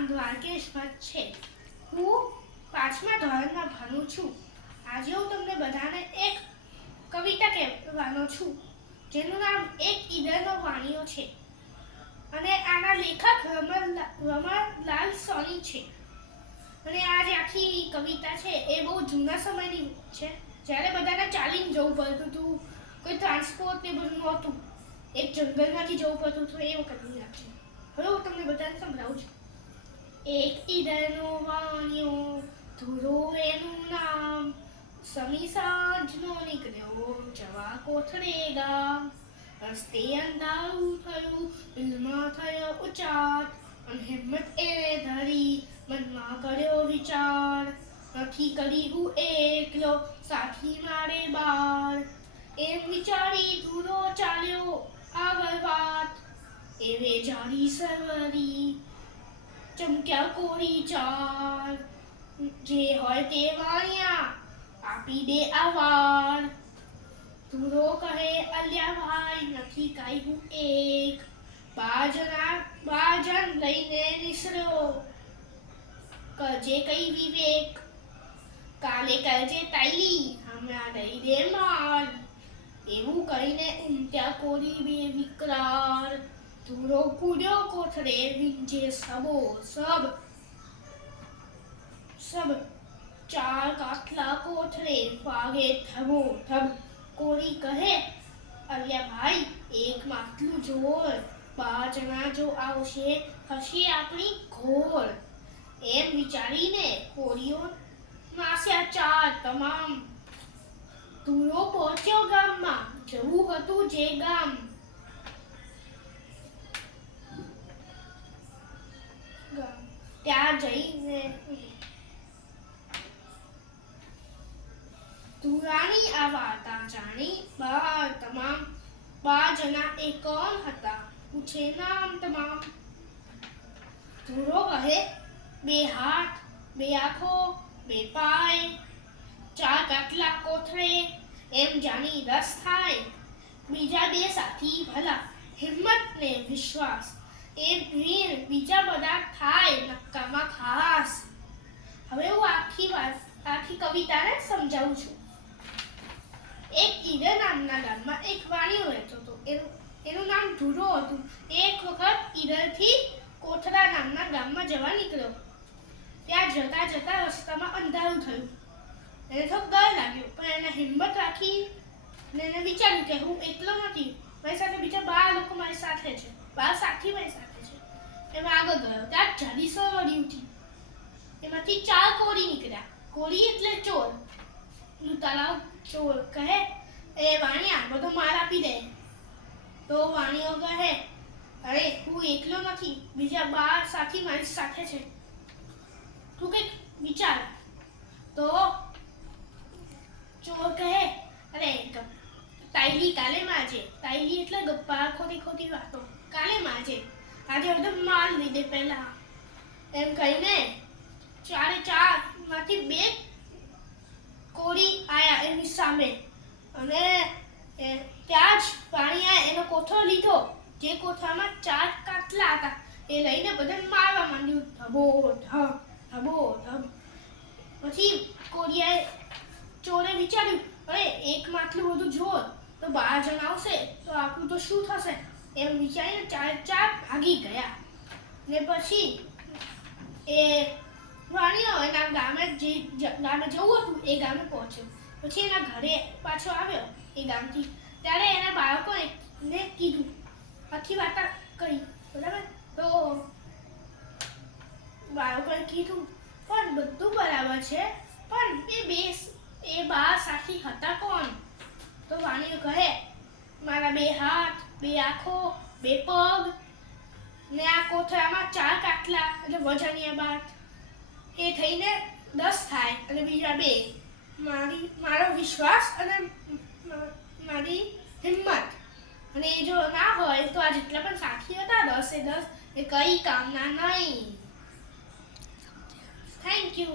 નામ દ્વારકેશ ભટ્ટ છે. હું 5મા ધોરણમાં ભણું છું. આજે હું તમને બધાને એક કવિતા કહેવાનો છું, જેનું નામ એક ઈડરનો વાણિયો છે અને આના લેખક રમણલાલ સોની છે. અને આ જે આખી કવિતા છે એ બહુ જૂના સમયની છે, જ્યારે બધાને ચાલીને જવું પડતું હતું, કોઈ ટ્રાન્સપોર્ટ ને બધું નહોતું, એક જંગલમાંથી જવું પડતું હતું, એ વખતની વાત છે. હવે હું તમને બધાને સંભળાવું છું. એક ઈડરનો વાણિયો, ધૂળો એનું નામ, સમી સાંજનો નીકળ્યો જવા કોથળે ગામ. રસ્તે અંધારું થયું, દિલમાં થયો ઉચાટ, અને હિંમત એને ધરી મનમાં કર્યો વિચાર. નથી કરી હું એકલો, સાથી મારે બાર. એમ વિચારી ધૂળો ચાલ્યો આગળ વાત. એવે જારી સવારી ચમક્યા કોરી ચાર. જે હોય તે વાણિયા આપી દે આવાર. ધૂળો કહે અલ્યા ભાઈ નથી કાંઈ હું એક. બાજન લઈને નિસર્યો કરજે કઈ વિવેક. કાલે કરજે તાઈલી હમણાં દઈ દે માર. એવું કહીને ઉમટ્યા કોરી બે વિકરાળ. ધૂળો કૂદ્યો કોથળે વીંજે સબો સબ. ચાર કાટલા કોથળે વાગે થબો થબ. કોરી કહે અલ્યા ભાઈ એક માટલું જોર. 5 જણા જો આવશે હશે આપણી ઘોર. એમ વિચારીને કોરીઓ નાસ્યા ચાર તમામ. ધૂળો પહોંચ્યો ગામમાં, જવું હતું જે ગામ. ત્યાં જઈને ધૂળાની આ વાર્તા જાણી તમામ. 12 જણા એ કોણ હતા પૂછે નામ તમામ. ધૂળો કહે 2 હાથ 2 આંખો 2 પાય, 4 કાટલા કોથળે એમ જાણી રસ થાય. બીજા 2 સાથી ભલા હિંમત ને વિશ્વાસ. એ બીજા બધા થાય નક્કામાં ખાસ. હવે હું આખી કવિતાને સમજાવું છું. એક ઈડર નામના ગામમાં એક વાણિયો રહેતો હતો. એનું નામ ધૂળો હતું. એક વખત ઈડરથી કોથળા નામના ગામમાં જવા નીકળ્યો. ત્યાં જતા જતા રસ્તામાં અંધારું થયું. એને થોડો ડર લાગ્યો, પણ એને હિંમત રાખી ને એને વિચાર્યું કે હું એકલો નથી, મારી સાથે બીજા 12 લોકો મારી સાથે છે, 12 સાથી મારી સાથે છે. એમાં આગળ ગયો. ત્યાં જાડી સવારી ઉઠી. એમાંથી 4 કોરી નીકળ્યા. કોરી એટલે ચોર. લૂંટારાઓ ચોર કહે એ વાણિયા બધો માલ આપી દે. તો વાણિયો કહે અરે હું એકલો નથી, બીજા 12 સાથી મારી સાથે છે, તું કંઈક વિચાર. તો ચોર કહે અરે તાઈલી કાલે માજે. તાઈલી એટલે ગપ્પા, ખોટી વાતો. કાલે માજે, આજે બધો માલ લીધે પહેલા. એમ કહીને 4 માંથી 2 કોરી આયા એની સામે. અને ત્યાં જ વાણિયાએ એનો કોથળો લીધો, જે કોથળામાં 4 કાટલા હતા. એ લઈને બધાને મારવા માંડ્યું, ધબો ધબ. પછી ચોરે વિચાર્યું અરે એક માટલું બધું જોર, તો 12 જણ આવશે તો આપણું તો શું થશે. એમ વિચારીને 4 ભાગી ગયા. ને પછી એ વાણિયો એના ગામે જવું હતું એ ગામે પહોંચ્યો. પછી એના ઘરે પાછો આવ્યો એ ગામથી. ત્યારે એના બાળકોને કીધું, આખી વાર્તા કહી, બરાબર. તો બાળકોએ કીધું પણ બધું બરાબર છે, પણ એ 12 સાથી હતા કોણ? તો વાણિયો કહે મારા 2 હાથ 2 આંખો 2 પગ ને આ કોથળામાં 4 કાટલા એટલે વજનિયા બાત. એ થઈને 10 થાય અને બીજા 2 મારો વિશ્વાસ અને મારી હિંમત. અને એ જો ના હોય તો આ જેટલા પણ સાથી હતા 10 એ 10 એ કઈ કામના નહીં. Thank you.